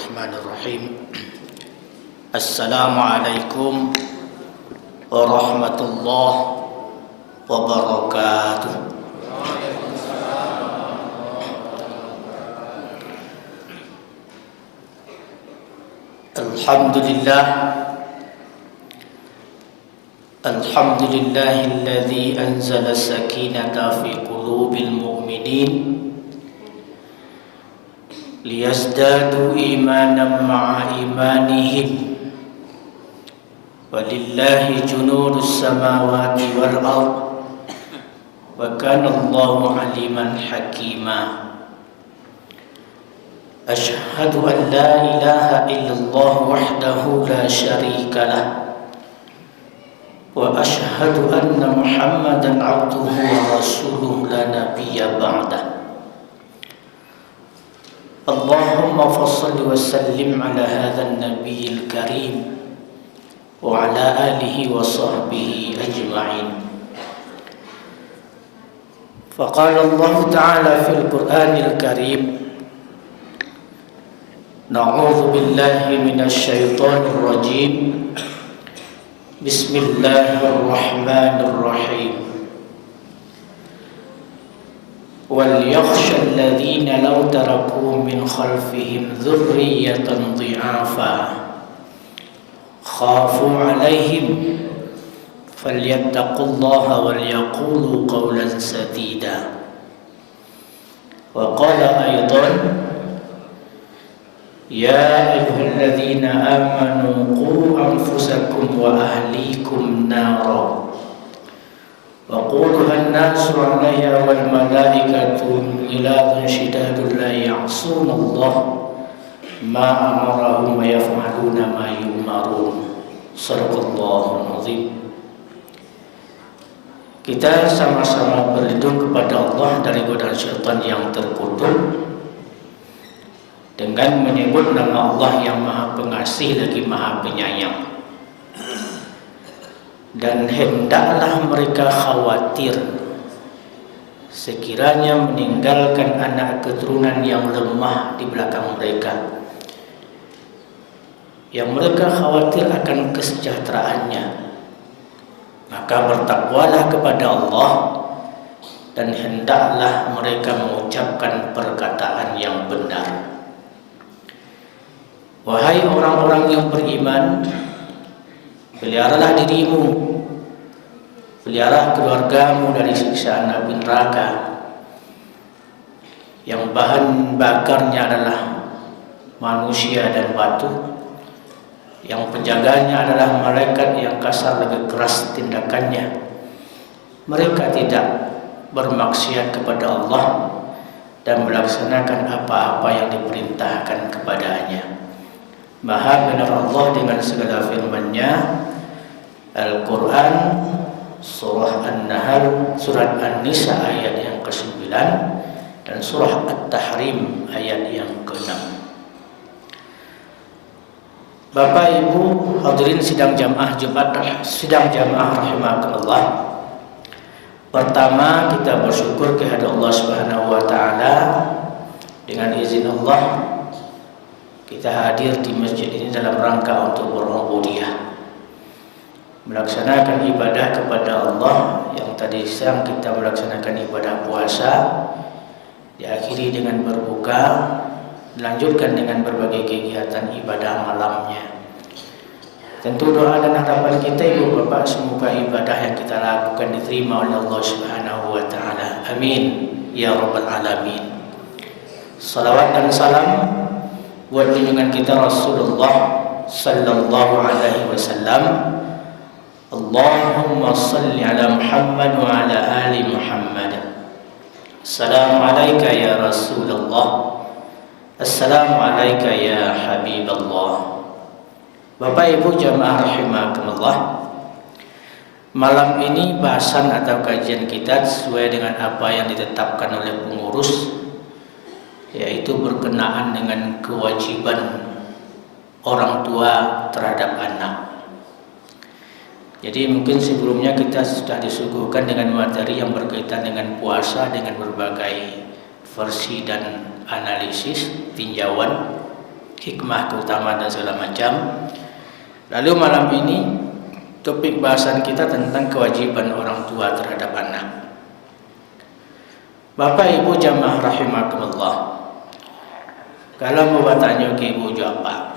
Bismillahirrahmanirrahim. Assalamualaikum warahmatullahi wabarakatuh. Alhamdulillahilladzi anzala sakinata fi qulubil mu'minin liyazdadu imanan ma'a imanihim walillahi junudus samawati wal ard wa kana Allahu aliman hakima. Asyhadu an la ilaha illallah wahdahu la syarika lah wa asyhadu anna Muhammadan abduhu wa rasuluhu la nabiyya ba'dah. Allahumma fassalli wa sallim ala hadzal nabiyil karim wa ala alihi wa sahbihi ajma'in. Faqala Allah ta'ala fil Qur'anil Karim, na'udzu billahi minasy syaithanir rajim. Bismillahirrahmanirrahim. وَلْيَخْشَ الَّذِينَ لَوْ تَرَكُوا مِنْ خَلْفِهِمْ ذُرِّيَّةً ضِعَافًا خَافُوا عَلَيْهِمْ فَلْيَتَّقُوا اللَّهَ وَلْيَقُولُوا قَوْلًا سَدِيدًا. وَقَالَ أَيْضًا يَا أَيُّهَا الَّذِينَ آمَنُوا قُوا أَنفُسَكُمْ وَأَهْلِيكُمْ نَارًا وقودها الناس عليها والملائكة غلاظ شداد لا يعصون الله ما أمرهم ويفعلون ما يؤمرون. Shadaqallahul azim. Kita sama-sama berlindung kepada Allah dari godaan syaitan yang terkutuk dengan menyebut nama Allah yang Maha Pengasih lagi Maha Penyayang. Dan hendaklah mereka khawatir sekiranya meninggalkan anak keturunan yang lemah di belakang mereka, yang mereka khawatir akan kesejahteraannya, maka bertakwalah kepada Allah dan hendaklah mereka mengucapkan perkataan yang benar. Wahai orang-orang yang beriman, peliharalah dirimu, pelihara keluargamu dari siksaan api neraka yang bahan bakarnya adalah manusia dan batu, yang penjaganya adalah malaikat yang kasar lagi keras tindakannya. Mereka tidak bermaksiat kepada Allah dan melaksanakan apa-apa yang diperintahkan kepadanya. Maha benar Allah dengan segala firman-Nya. Al-Quran Surah An-Nahl, Surat An-Nisa ayat yang ke-9 dan Surah At-Tahrim ayat yang ke-6. Bapak Ibu hadirin sidang jamaah Jumat, sidang jamaah rahimakumullah. Pertama, kita bersyukur kepada Allah Subhanahu wa taala. Dengan izin Allah kita hadir di masjid ini dalam rangka untuk berubudiyah, melaksanakan ibadah kepada Allah. Yang tadi siang kita melaksanakan ibadah puasa, diakhiri dengan berbuka, dilanjutkan dengan berbagai kegiatan ibadah malamnya. Tentu doa dan harapan kita Ibu Bapak, semoga ibadah yang kita lakukan diterima oleh Allah Subhanahu wa taala. Amin ya rabbal alamin. Salawat dan salam buat junjungan kita Rasulullah sallallahu alaihi wasallam. Allahumma salli ala Muhammad wa ala ali Muhammad. Assalamualaikum ya Rasulullah. Assalamualaikum ya Habiballah. Bapak Ibu jamaah rahimakumullah, malam ini bahasan atau kajian kita sesuai dengan apa yang ditetapkan oleh pengurus, yaitu berkenaan dengan kewajiban orang tua terhadap anak. Jadi mungkin sebelumnya kita sudah disuguhkan dengan materi yang berkaitan dengan puasa dengan berbagai versi dan analisis tinjauan. hikmah, keutamaan dan segala macam. Lalu malam ini topik bahasan kita tentang kewajiban orang tua terhadap anak. Bapak Ibu jamaah rahimakumullah, kalau mau bertanya ke ibu jawab,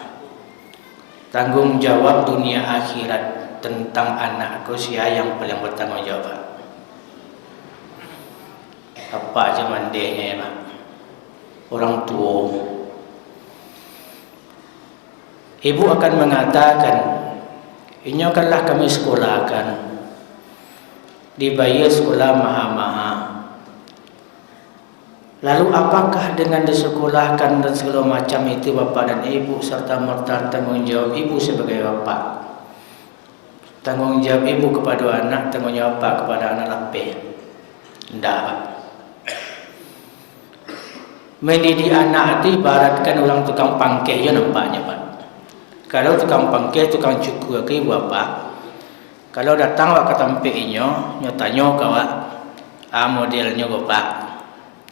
tanggung jawab dunia akhirat tentang anakku siapa yang paling bertanggung jawab? Apa aja mandehnya ya Pak? Orang tua. Ibu akan mengatakan, ini akanlah kami sekolahkan, dibayar sekolah mahal-mahal. Lalu apakah dengan disekolahkan dan segala macam itu Bapak dan Ibu serta merta tanggung jawab Ibu sebagai Bapak? Tanggung jawab Ibu kepada anak, tanggung jawab Bapak kepada anak lebih? Tidak Pak. Mendidik anak itu ibaratkan orang tukang pangkeh ya nampaknya Pak. Kalau tukang pangkeh, tukang cukur ke Bapak, kalau datang Bapak ketampiknya, nyatanya kau modelnya Bapak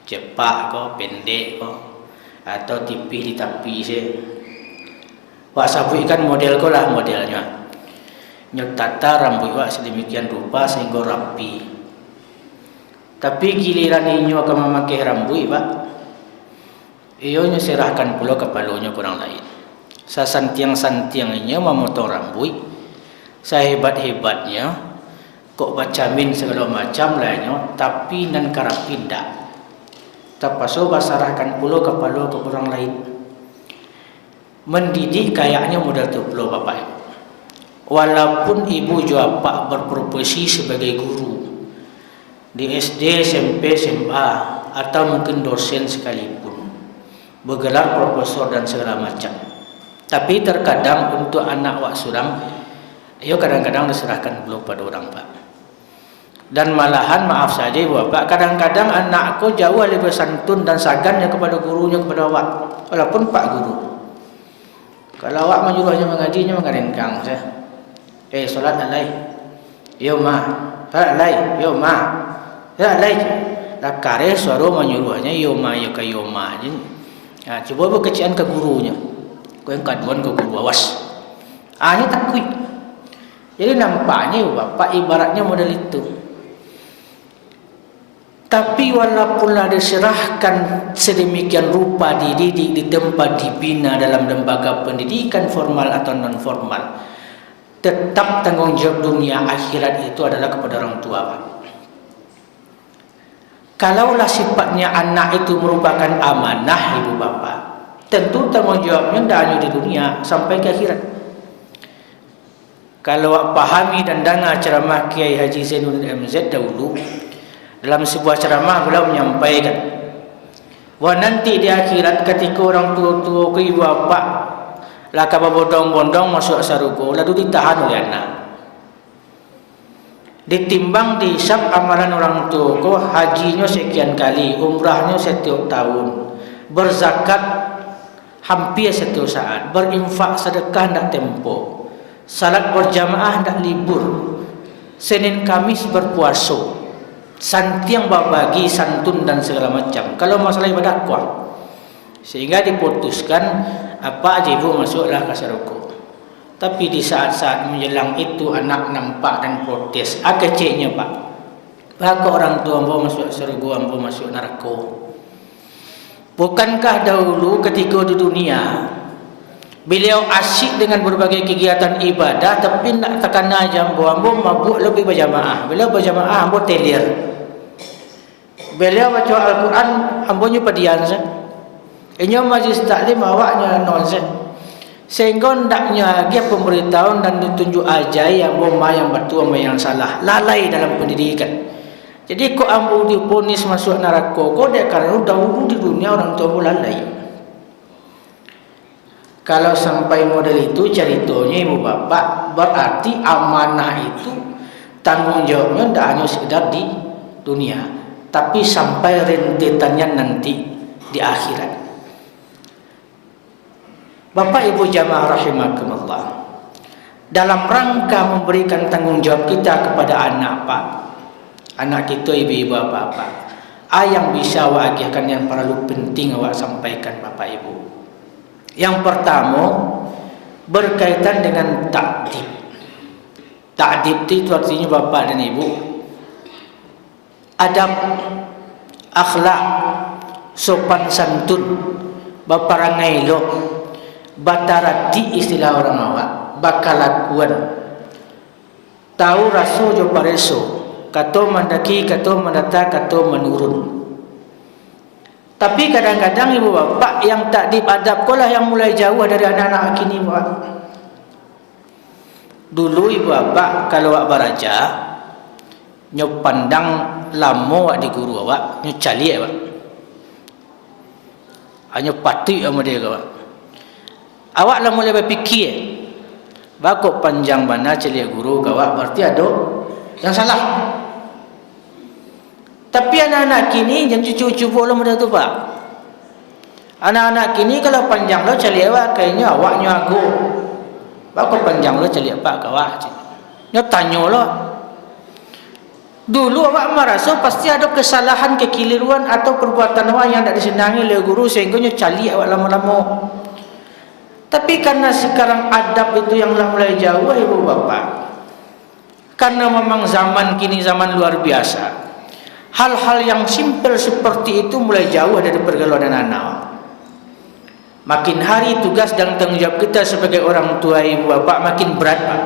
cepak kok, pendek kok, atau tipis di tapi se. Wak sabui kan model kau lah modelnya. Nyatata rambut wak sedemikian rupa sehingga rapi. Tapi giliran ini akan memakai rambut Pak, ia serahkan pula kepalanya kurang lain. Sasantiang-santiangnya memotong rambut, sehebat-hebatnya kok bacamin segala macam lainnya, tapi nan karap pindah. Terpaso basarahkan pula kepala ke orang lain. Mendidik kayaknya modal tu pula Bapak Ibu. Walaupun ibu juga Pak berprofesi sebagai guru di SD, SMP, SMA atau mungkin dosen sekalipun, bergelar profesor dan segala macam. Tapi terkadang untuk anak wak suram, ia kadang-kadang diserahkan belum pada orang Pak. Dan malahan maaf saja Ibu Bapak, kadang-kadang anakku jauh lebih santun dan sagannya kepada gurunya, kepada awak, walaupun Pak Guru. Kalau awak menyuruhnya mengajinya mengarengkang saya. Solat alai. Yo ma. Salat alai. Yo ma. Salat alai. Lakare suara menyuruhnya yo ma yo ka yo ma. Coba berkecian ke gurunya. Kau yang kaduan ke guru awas. Ini takut. Jadi nampaknya Bapak ibaratnya model itu. Tapi walaupun diserahkan sedemikian rupa dididik di tempat dibina dalam lembaga pendidikan formal atau non formal, tetap tanggung jawab dunia akhirat itu adalah kepada orang tua Pak. Kalaulah sifatnya anak itu merupakan amanah Ibu Bapak, tentu tanggung jawabnya tidak hanya di dunia sampai ke akhirat. Kalau pahami dan dengar ceramah Kiai Haji Zainuddin MZ dahulu, dalam sebuah ceramah beliau menyampaikan, wah nanti di akhirat ketika orang tua-tua ke ibu bapak laka bondong-bondong masuk sarugo, lalu ditahan oleh anak, ditimbang dihisap amalan orang tua, kau hajinya sekian kali, umrahnya setiap tahun, berzakat hampir setiap saat, berinfak sedekah tidak tempo, salat berjamaah tidak libur, Senin Kamis berpuasa, santiang berbagi santun dan segala macam. Kalau masalah ibadah kuah, sehingga diputuskan apa aja ibu masuklah ke sarugo. Tapi di saat-saat menjelang itu anak nampak dan protes. Kecilnya Pak, maka orang tua ambo masuk sarugo, ambo masuk neraka. Bukankah dahulu ketika di dunia beliau asyik dengan berbagai kegiatan ibadah, tapi nak terkena jambu ambo mabuk lebih berjamaah. Beliau berjamaah ambo telir. Beliau baca Al-Quran ambonya padian saja. Inyo majlis taklim awaknya nonsen. Sehingga hendaknya dia pemberitahuan dan ditunjuk ajai yang bomba yang betul sama yang salah. Lalai dalam pendidikan. Jadi kok ambo diponis masuk neraka, kok dia karena dahulu di dunia orang tua lalai. Kalau sampai model itu ceritanya ibu bapak, berarti amanah itu tanggung jawabnya tidak hanya sekedar di dunia, tapi sampai rentetannya nanti di akhirat. Bapak Ibu jamaah rahimakumullah, dalam rangka memberikan tanggung jawab kita kepada anak Pak, anak kita ibu-ibu bapak, yang bisa awak agihkan yang perlu penting awak sampaikan Bapak Ibu. Yang pertama berkaitan dengan ta'dib. Ta'dib itu artinya bapa dan ibu, adab, akhlak, sopan santun, baparangai elok, batarati istilah orang awak, bakalakuan, tahu rasa jo pareso, kato mendaki, kato mendata, kato menurun. Tapi kadang-kadang ibu bapa yang ta'dib adab kolah yang mulai jauh dari anak-anak kini, Pak. Dulu ibu bapa kalau awak baraja, nyo pandang lamo awak di guru awak, nyo cali awak. Hanya pati sama dia awak. Awak lah mulai berfikir, bakok panjang mana cali guru awak, berarti ada yang salah. Tapi anak-anak kini yang cucu-cucu boleh muda tu, Pak. Anak-anak kini kalau panjang lo cali awak, kayaknya awaknya aku. Bakal panjang lo cali apa kawak. Nyo tanya lo. Dulu awak merasa pasti ada kesalahan, kekeliruan atau perbuatan awak yang tak disenangi oleh guru sehingga nyo cali awak lama-lama. Tapi karena sekarang adab itu yang mulai jauh ibu bapa. Karena memang zaman kini zaman luar biasa. Hal-hal yang simpel seperti itu mulai jauh dari pergaulan anak-anak. Makin hari tugas dan tanggung jawab kita sebagai orang tua ibu bapa makin berat, Pak.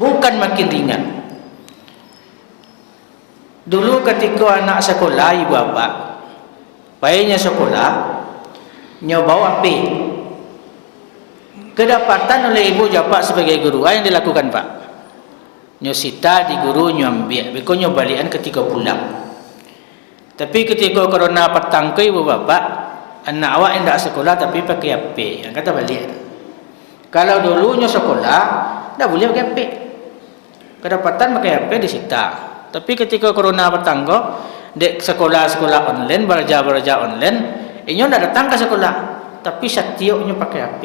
Bukan makin ringan. Dulu ketika anak sekolah ibu bapa, payahnya sekolah, nyobawa P. Kedapatan oleh ibu bapa sebagai guru, apa yang dilakukan, Pak? Nyosita di guru nyambil, beko nyobalian ketika pulang. Tapi ketika corona petang ke ibu bapa, anak awak yang tak sekolah tapi pakai HP, yang kata balik. Kalau dulu nyo sekolah, tak boleh pakai HP. Kedapatan pakai HP disita. Tapi ketika corona petang ke, dek sekolah-sekolah online, belajar online, inyo tak datang ke sekolah, tapi setiap nyo pakai HP.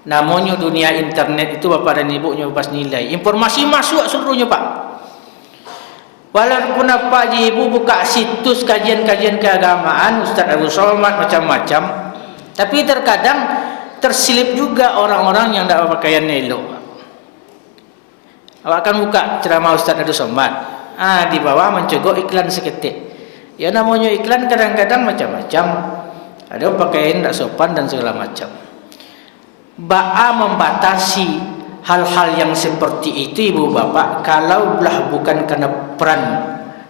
Namanya dunia internet itu bapak dan ibu nyo pas nilai. Informasi masuk seluruhnya, Pak. Walaupun apa ibu buka situs kajian-kajian keagamaan, Ustaz Abu Somad macam-macam, tapi terkadang tersilip juga orang-orang yang tak berpakaian elok. Awak akan buka ceramah Ustaz Abu Somad, di bawah mencogok iklan seketik. Ya namanya iklan kadang-kadang macam-macam. Ada pakaian tak sopan dan segala macam. Ba'a membatasi hal-hal yang seperti itu ibu bapa kalau belah bukan karena peran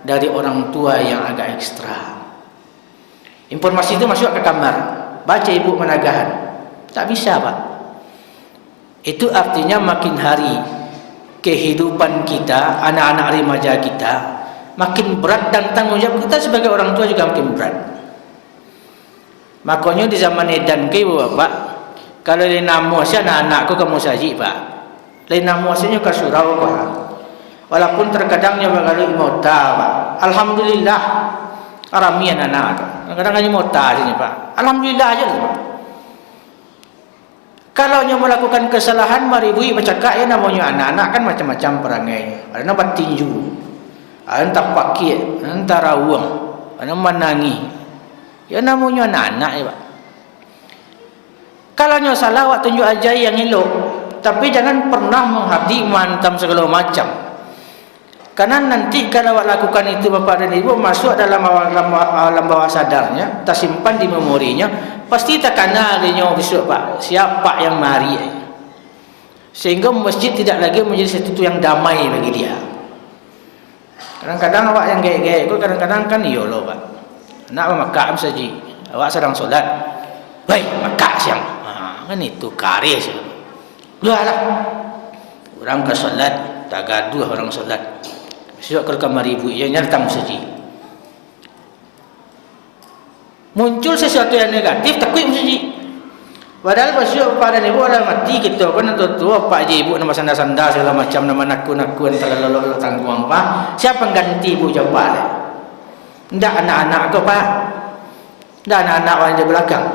dari orang tua yang agak ekstra. Informasi itu masuk ke kamar, baca ibu menagahan, tak bisa, Pak. Itu artinya makin hari kehidupan kita, anak-anak remaja kita makin berat dan tanggung jawab kita sebagai orang tua juga makin berat. Makanya di zaman edan ke ibu bapa, kalau lain nama saya anak-anakku kamu saji, Pak. Lain nama saya ke surau, Pak. Walaupun terkadangnya bakal imota, Pak. Alhamdulillah, aramian anak. Kadang-kadang hanya imota sini, Pak. Alhamdulillah aja, Pak. Kalau nyo melakukan kesalahan, mari ibu bercakap ya namanya anak-anak kan macam-macam perangai. Ada yang bertinju, ada yang tak pakai, ada yang tak rawang, ada yang menangi. Ya namanya anak-anak, ya, Pak. Kalau nyo salah, awak tunjuk aja yang elok. Tapi jangan pernah menghati mantam segala macam. Karena nanti kalau awak lakukan itu bapak dan ibu masuk dalam alam bawah sadarnya, tersimpan di memorinya, pasti tak kenal dia besok, Pak. Siapa yang mari? Sehingga masjid tidak lagi menjadi sesuatu yang damai bagi dia. Kadang-kadang awak yang gaya-gaya itu kadang-kadang kan iya loh, Pak. Nak makan saja. Awak sedang solat. Baik, makan siang. Kan itu karya sih. Udahlah. Orang ke solat, tak gaduh orang solat. Besok ke kamar ibu, ia nyertang saja. Muncul sesuatu yang negatif, takut saja. Padahal besok pada ibu ada mati kita kan tua pak je ibu nama sanda-sanda segala macam nama naku-naku antara lalu tanggung apa. Siapa ganti ibu jawab? Tidak anak-anak ke, Pak. Tidak anak-anak orang di belakang.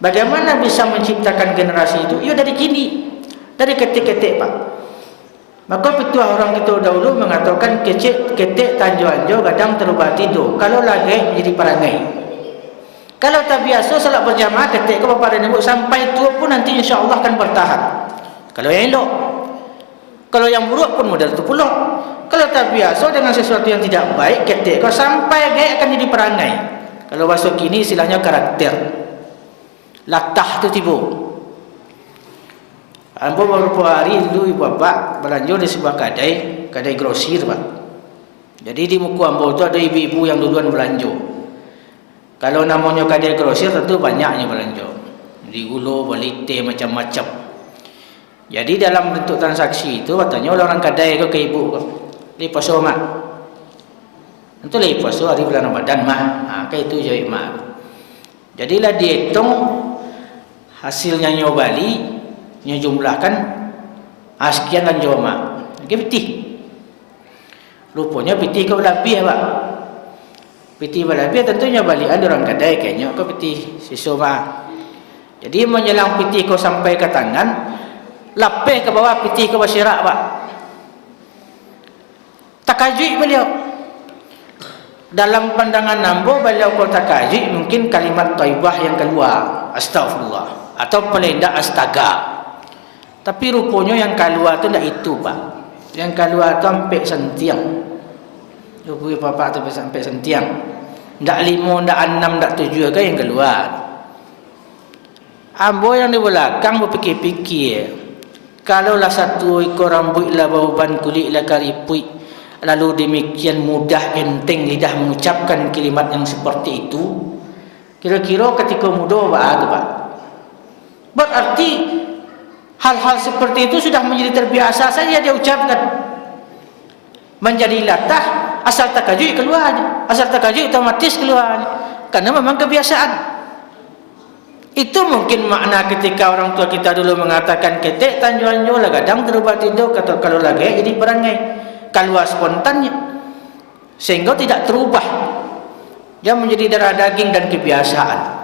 Bagaimana bisa menciptakan generasi itu? Ya dari kini, dari ketik-ketik, Pak. Maka petua orang kita dahulu mengatakan ketik tanjo-anjo kadang terubah tidur. Kalau lagi menjadi perangai. Kalau tak biasa salat berjamaah ketik ke bapa dan ibu sampai tua pun nanti insya-Allah akan bertahan. Kalau yang elok. Kalau yang buruk pun modal tu pula. Kalau tak biasa dengan sesuatu yang tidak baik ketik kau sampai gaya akan jadi perangai. Kalau bahasa kini istilahnya karakter. Latah tu tiba. Ambo beberapa hari dulu ibu bapa belanja di sebuah kedai grosir pak. Jadi di muka ambo tu ada ibu-ibu yang duluan belanja. Kalau namanya kedai grosir tentu banyaknya belanja. Di gula, balite macam-macam. Jadi dalam bentuk transaksi itu katanya orang kedai ke ibu di pasar mak. Tentu lagi pasar hari bulan Ramadan mah. Kayak itu jadi mak. Jadilah dihitung hasilnya nyobali jumlahkan sekian dan joma. Okey piti. Rupanya piti kau lebih pak. Piti lebih tentunya balian orang kedai kayaknya kau piti sisoma. Jadi menjelang piti kau sampai ke tangan, lapeh ke bawah piti ke wasyirak pak. Takajui beliau. Dalam pandangan nambo beliau kau takajui mungkin kalimat thayyibah yang keluar, astagfirullah atau paling tidak astaga. Tapi rupanya yang keluar tu tak itu pak. Yang keluar tu sampai sentiang. Rupanya bapak tu sampai sentiang. Tak 5, tak 6, tak 7 ke yang keluar. Ambo yang di belakang berfikir-fikir. Kalaulah satu ekor rambut lah bauban kulit lah karipui. Lalu demikian mudah enteng lidah mengucapkan kalimat yang seperti itu. Kira-kira ketika muda tu pak. Berarti hal-hal seperti itu sudah menjadi terbiasa saja dia ucapkan. Menjadi latah asal takajui keluarnya. Asal takajui otomatis keluarnya. Karena memang kebiasaan. Itu mungkin makna ketika orang tua kita dulu mengatakan ketek tanjuan lah kadang terubah tidur kata kalau lagi jadi perangai. Keluar spontannya. Sehingga tidak terubah. Dia menjadi darah daging dan kebiasaan.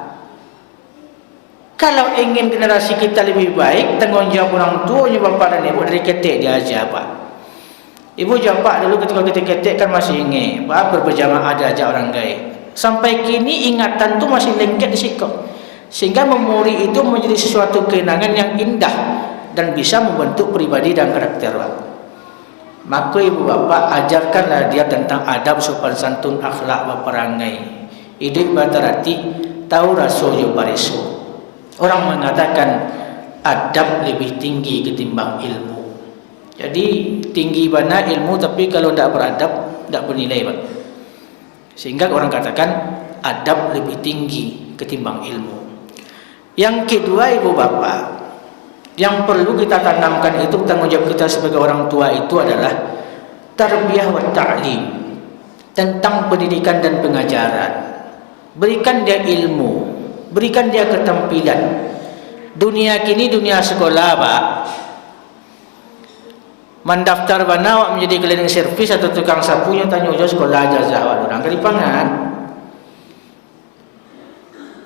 Kalau ingin generasi kita lebih baik, tanggungjawab orang tuanya bapa dan ibu dari ketik dia ajar pak. Ibu jawab dulu ketika kita ketik kan masih ingat, pak berjamaah ada ajak orang gaya. Sampai kini ingatan tu masih lengket di situ, sehingga memori itu menjadi sesuatu kenangan yang indah dan bisa membentuk pribadi dan karakter pak. Maka ibu bapa ajarkanlah dia tentang adab sopan santun akhlak berperangai. Hidup batarati tahu rasulnya bariso. Orang mengatakan adab lebih tinggi ketimbang ilmu. Jadi tinggi mana ilmu tapi kalau tidak beradab tidak bernilai pak. Sehingga orang katakan adab lebih tinggi ketimbang ilmu. Yang kedua ibu bapa, yang perlu kita tanamkan itu tanggungjawab kita sebagai orang tua itu adalah tarbiyah wa ta'lim, tentang pendidikan dan pengajaran. Berikan dia ilmu, berikan dia keterampilan. Dunia kini dunia sekolah pak. Mendaftar bana awak menjadi cleaning service atau tukang sapu yang tanya je sekolah jazah awak orang keripangan.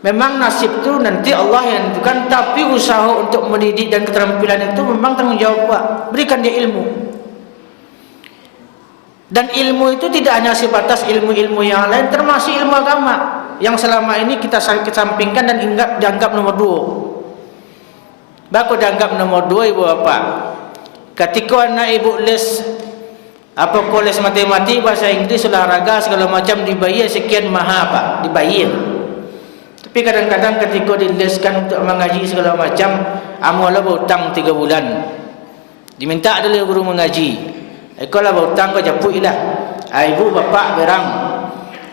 Memang nasib tu nanti Allah yang tentukan, tapi usaha untuk mendidik dan keterampilan itu memang tanggungjawab awak. Berikan dia ilmu. Dan ilmu itu tidak hanya sebatas ilmu-ilmu yang lain, termasuk ilmu agama yang selama ini kita kesampingkan dan dianggap nomor 2. Baku dianggap nomor 2 ibu bapa. Ketika anak ibu les les matematik, bahasa Inggeris, olahraga segala macam dibayar sekian maha pak, dibayar. Tapi kadang-kadang ketika dileskan untuk mengaji segala macam, amulah berhutang 3 bulan. Diminta dulu guru mengaji. Kalau berhutang kau japuilah. Ibu bapa berang.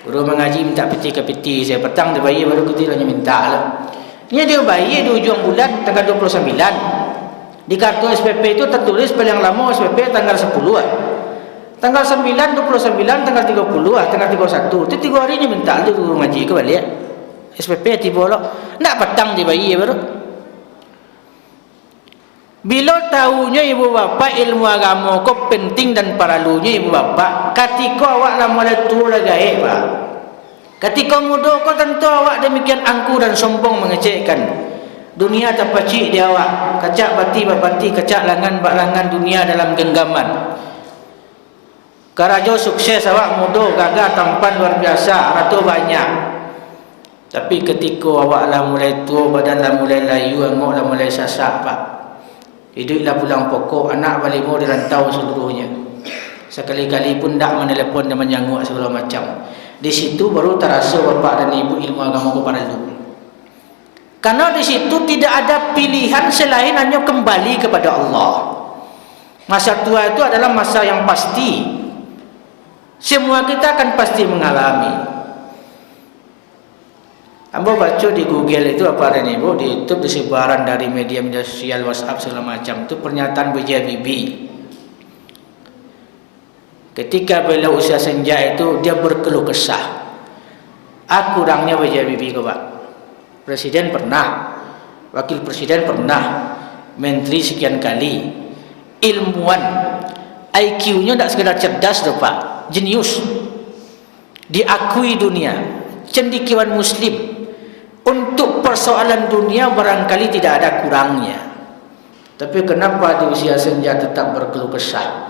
Guru mengaji minta peti ke peti, saya petang dibayar baru kita hanya minta lah. Ini dia bayar di ujung bulan tanggal 29. Di kartu SPP itu tertulis paling lama SPP tanggal 10 Tanggal 9, 29, tanggal 30 tanggal 31. Itu 3 hari ni minta tu guru ngaji ke balik. SPP tiba lah. Nak petang dibayar baru. Bila tahunya ibu bapa ilmu agama kau penting dan perlunya ibu bapa, ketika awak lah mulai tua lah gaib pak. Ketika muda kau tentu awak demikian angku dan sombong mengecekkan. Dunia tak pacik dia awak. Kacak bati bati, kacak langan bak langan dunia dalam genggaman. Karajo sukses awak muda, gagah, tampan luar biasa, ratu banyak. Tapi ketika awak lah mulai tua, badan lah mulai layu, angok lah mulai sasak pak, hiduplah pulang pokok, anak balik mau dirantau seluruhnya. Sekali-kali pun tak menelepon dan menyanggup segala macam. Di situ baru terasa bapak dan ibu ilmu agama ku perlu. Karena di situ tidak ada pilihan selain hanya kembali kepada Allah. Masa tua itu adalah masa yang pasti. Semua kita akan pasti mengalami. Ambo baca di Google itu apa ada nih, di YouTube, di sebaran dari media-media sosial, WhatsApp segala macam itu pernyataan B.J. Habibie. Ketika beliau usia senja itu dia berkeluh kesah. Kurangnya B.J. Habibie kok pak. Presiden pernah, wakil presiden pernah, menteri sekian kali, ilmuwan, IQ-nya tidak sekedar cerdas loh pak, jenius, diakui dunia, cendekiawan muslim. Untuk persoalan dunia barangkali tidak ada kurangnya. Tapi kenapa di usia senja tetap berkeluh kesah?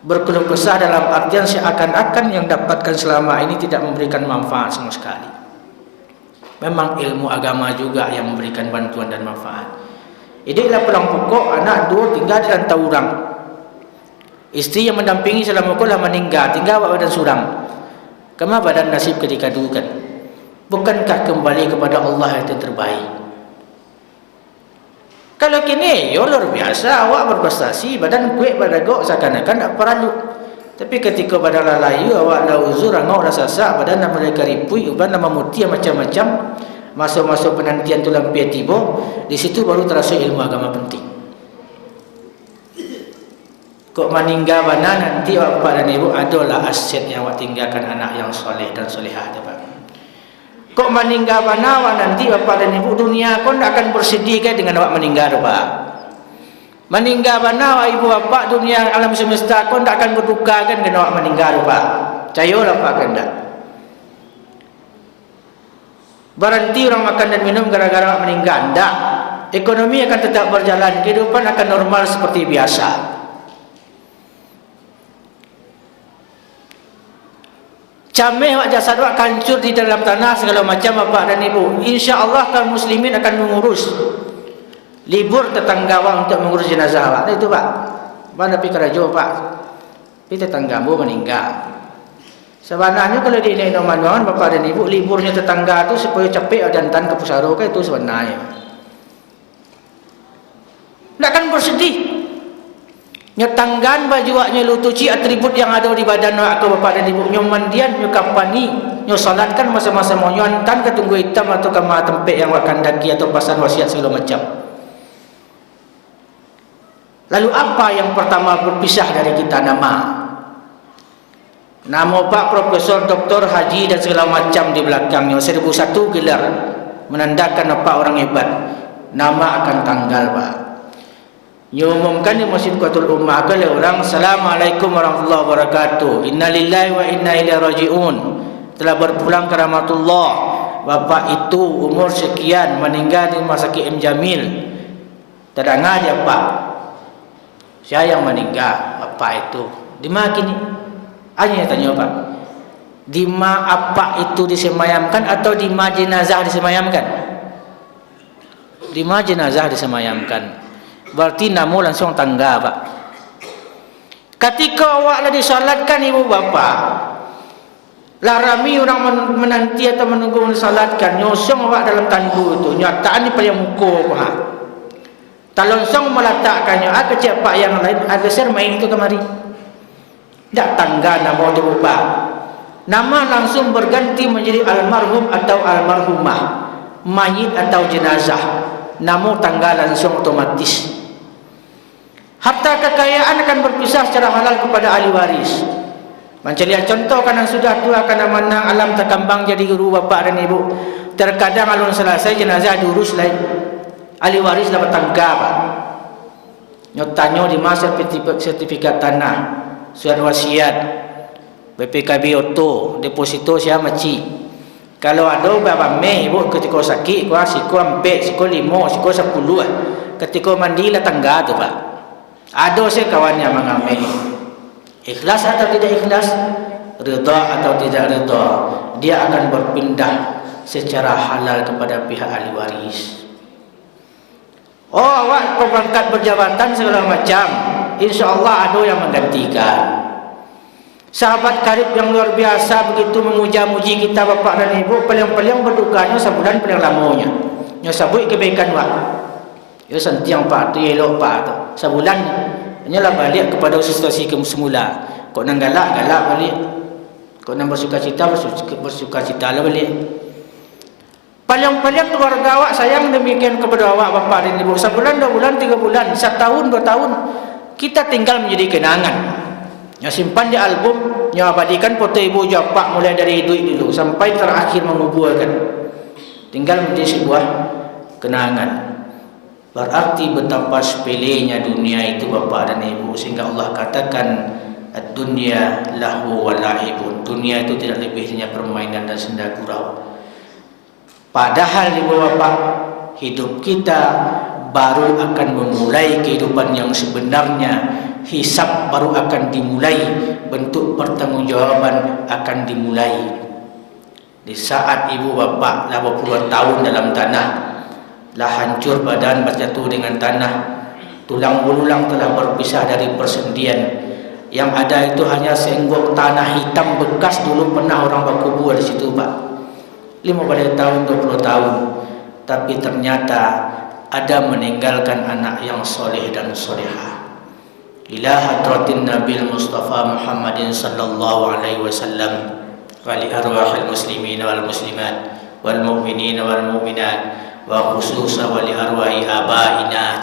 Berkeluh kesah dalam artian seakan-akan yang dapatkan selama ini tidak memberikan manfaat sama sekali. Memang ilmu agama juga yang memberikan bantuan dan manfaat. Inilah pulang pokok, anak dua tinggal di rantau orang. Istri yang mendampingi selama pokok lah meninggal, tinggal badan surang. Kemana badan nasib ketika dulu kan? Bukankah kembali kepada Allah yang terbaik? Kalau kini, ya luar biasa, awak berprestasi, badan kuat, badan gok, seakan-akan tak perlu. Tapi ketika badan layu, awak dah uzur, angok dah sasak, badan dah mulai karipui, uban dah memutih macam-macam, masuk-masuk penantian tulang pia tiba, di situ baru terasa ilmu agama penting. Kok meninggal mana nanti awak bapak dan ibu adalah aset yang awak tinggalkan anak yang soleh dan solehah, Pak. Kok meninggal mana awak nanti bapak dan ibu dunia kau tak akan bersedih kan dengan awak meninggal Pak. Meninggal mana awak ibu bapak dunia alam semesta kau tak akan berduka kan dengan awak meninggal Pak. Percayalah Pak kan tak. Berhenti orang makan dan minum gara-gara awak meninggal tak. Ekonomi akan tetap berjalan, kehidupan akan normal seperti biasa. Camih wak jasad wak kancur di dalam tanah segala macam bapak dan ibu. InsyaAllah kaum muslimin akan mengurus libur tetangga wak untuk mengurus jenazah wak. Itu pak. Mana pergi kerajo pak. Pergi tetanggamu meninggal. Sebenarnya kalau di Indonesia manuan bapak dan ibu liburnya tetangga itu supaya capek dan tan ke pusaro itu sebenarnya. Tidak akan bersedih. Nyetanggan baju waknya lutuci atribut yang ada di badan aku bapak dan ibu nyomandian nyukapani nyosalatkan masa-masa mau nyuantan ke tunggu hitam atau ke maha tempek yang wakan daki atau pasan wasiat segala macam. Lalu apa yang pertama berpisah dari kita? Nama Pak Profesor Dr. Haji dan segala macam di belakangnya 1001 gelar menandakan apa orang hebat. Nama akan tanggal Pak. Diumumkan di Masjid Qatul Ummah oleh orang, Assalamualaikum warahmatullahi wabarakatuh, Innalillahi wa inna ilaihi raji'un. Telah berpulang ke rahmatullah. Bapak itu umur sekian meninggal di Rumah Sakit M. Jamil. Terdengar dia Pak, saya yang meninggal. Bapak itu di mana kini? Hanya tanya Pak, di mana apa itu disemayamkan atau di mana jenazah disemayamkan? Di mana jenazah disemayamkan? Berarti namu langsung tangga Pak. Ketika awak lah disalatkan ibu bapa, lah rami orang menanti atau menunggu disalatkan, nyosong awak dalam tandu itu, nyataan ni pada muka Pak. Talonsong meletakkannya, kecil Pak yang lain, ada sermain itu kemari. Tak tangga nama itu Pak. Nama langsung berganti menjadi almarhum atau almarhumah, mayit atau jenazah. Nama tangga langsung otomatis. Harta kekayaan akan berpisah secara halal kepada ahli waris. Macam lihat contoh kanan sudah tua kanan mana alam terkambang jadi guru bapak dan ibu. Terkadang alun selesai jenazah diurus lain. Ahli waris dapat tangga Pak. Nyotanyo di masa sertifikat tanah, surat wasiat, BPKB auto, deposito siapa maci. Kalau ada berapa meh ibu ketika sakit, kau siko ampe, siko limo, siko 10. Ketika mandi lah tangga tu Pak. Ada saya kawan yang mengambil. Ikhlas atau tidak ikhlas, rida atau tidak rida, dia akan berpindah secara halal kepada pihak ahli waris. Oh, awak berangkat berjabatan segala macam, insya-Allah ada yang menggantikan. Sahabat karib yang luar biasa begitu memuja-muji kita bapak dan ibu, paling-paling berdukanya sebulan paling lamanya. Nya sabut kebaikan wak. Ya sentiang pak tu elok pak tu. Sebulan hanyalah balik kepada situasi semula. Kok nang galak balik. Kok nang bersuka-cita lah balik. Paling-paling keluarga awak sayang demikian kepada awak bapak dan ibu. Sebulan, 2 bulan, 3 bulan, 1 tahun, 2 tahun, kita tinggal menjadi kenangan. Yang simpan di album, yang abadikan foto ibu bapak mulai dari duit dulu sampai terakhir menguburkan. Tinggal menjadi sebuah kenangan. Berarti betapa sepelenya dunia itu bapak dan ibu, sehingga Allah katakan ad-dunya lahu wa lahibun. Dunia itu tidak lebih hanya permainan dan senda gurau. Padahal ibu bapak, hidup kita baru akan memulai kehidupan yang sebenarnya. Hisab baru akan dimulai, bentuk pertanggungjawaban akan dimulai. Di saat ibu bapak lah berpuluhan tahun dalam tanah, lah hancur badan berjatuh dengan tanah, tulang belulang telah berpisah dari persendian. Yang ada itu hanya seenggok tanah hitam bekas dulu pernah orang berkubur di situ pak. 15 tahun, 20 tahun, tapi ternyata ada meninggalkan anak yang soleh dan solehah. Ila hadratin Nabil Mustafa Muhammadin sallallahu alaihi wasallam wa li arwahil muslimin wal muslimat wal mu'minin wal mu'minat wa khususan wa li arwahi abaina.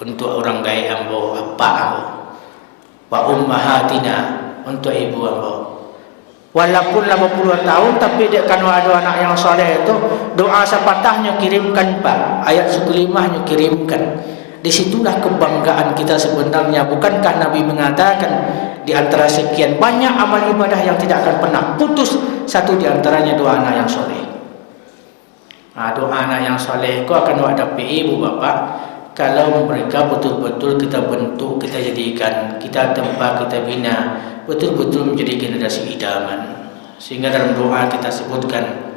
Untuk orang gaya ambo, bapak ambo, wa ummahatina, untuk ibu ambo. Walaupun 80 tahun tapi dia kan ada anak yang soleh itu, doa sepatahnya kirimkan pak, ayat sekelimahnya kirimkan. Disitulah kebanggaan kita sebenarnya. Bukankah Nabi mengatakan di antara sekian banyak amal ibadah yang tidak akan pernah putus, satu di antaranya doa anak yang soleh. Doa anak yang soleh kau akan hadapi ibu bapak kalau mereka betul-betul kita bentuk, kita jadikan, kita tempa, kita bina, betul-betul menjadi generasi idaman. Sehingga dalam doa kita sebutkan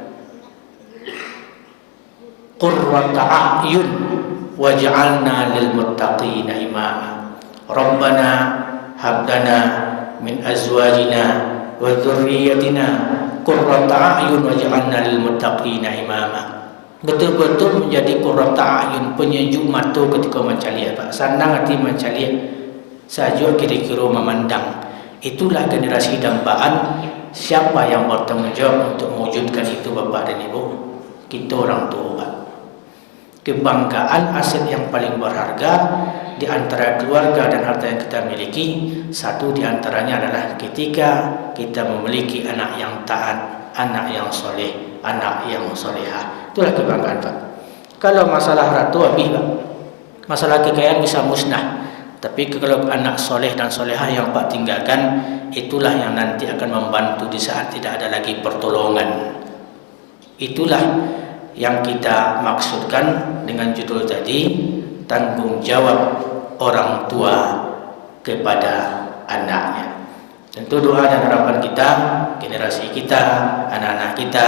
qurrata a'yun waj'alna lil muttaqina imama. Rabbana hab lana min azwajina wa dzurriyyatina qurrata a'yun waj'alna lil muttaqina imama. Betul-betul menjadi qurrata a'yun, penyejuk mata ketika mencaliak pak. Senang hati mencaliak, saja kira-kira memandang. Itulah generasi dambaan. Siapa yang bertanggung jawab untuk mewujudkan itu bapak dan ibu? Kita orang tua. Kebanggaan aset yang paling berharga di antara keluarga dan harta yang kita miliki, satu di antaranya adalah ketika kita memiliki anak yang taat, anak yang soleh, anak yang solehah. Itulah kebanggaan pak. Kalau masalah ratu habis pak, masalah kekayaan bisa musnah. Tapi kalau anak soleh dan solehah yang pak tinggalkan, itulah yang nanti akan membantu di saat tidak ada lagi pertolongan. Itulah yang kita maksudkan dengan judul tadi, tanggung jawab orang tua kepada anaknya. Tentu doa dan harapan kita, generasi kita, anak-anak kita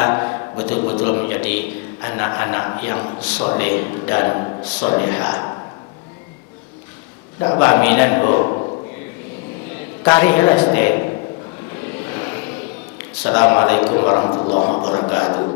betul-betul menjadi anak-anak yang soleh dan solehah. Tak baminan bu, karihlah stay. Assalamualaikum warahmatullahi wabarakatuh.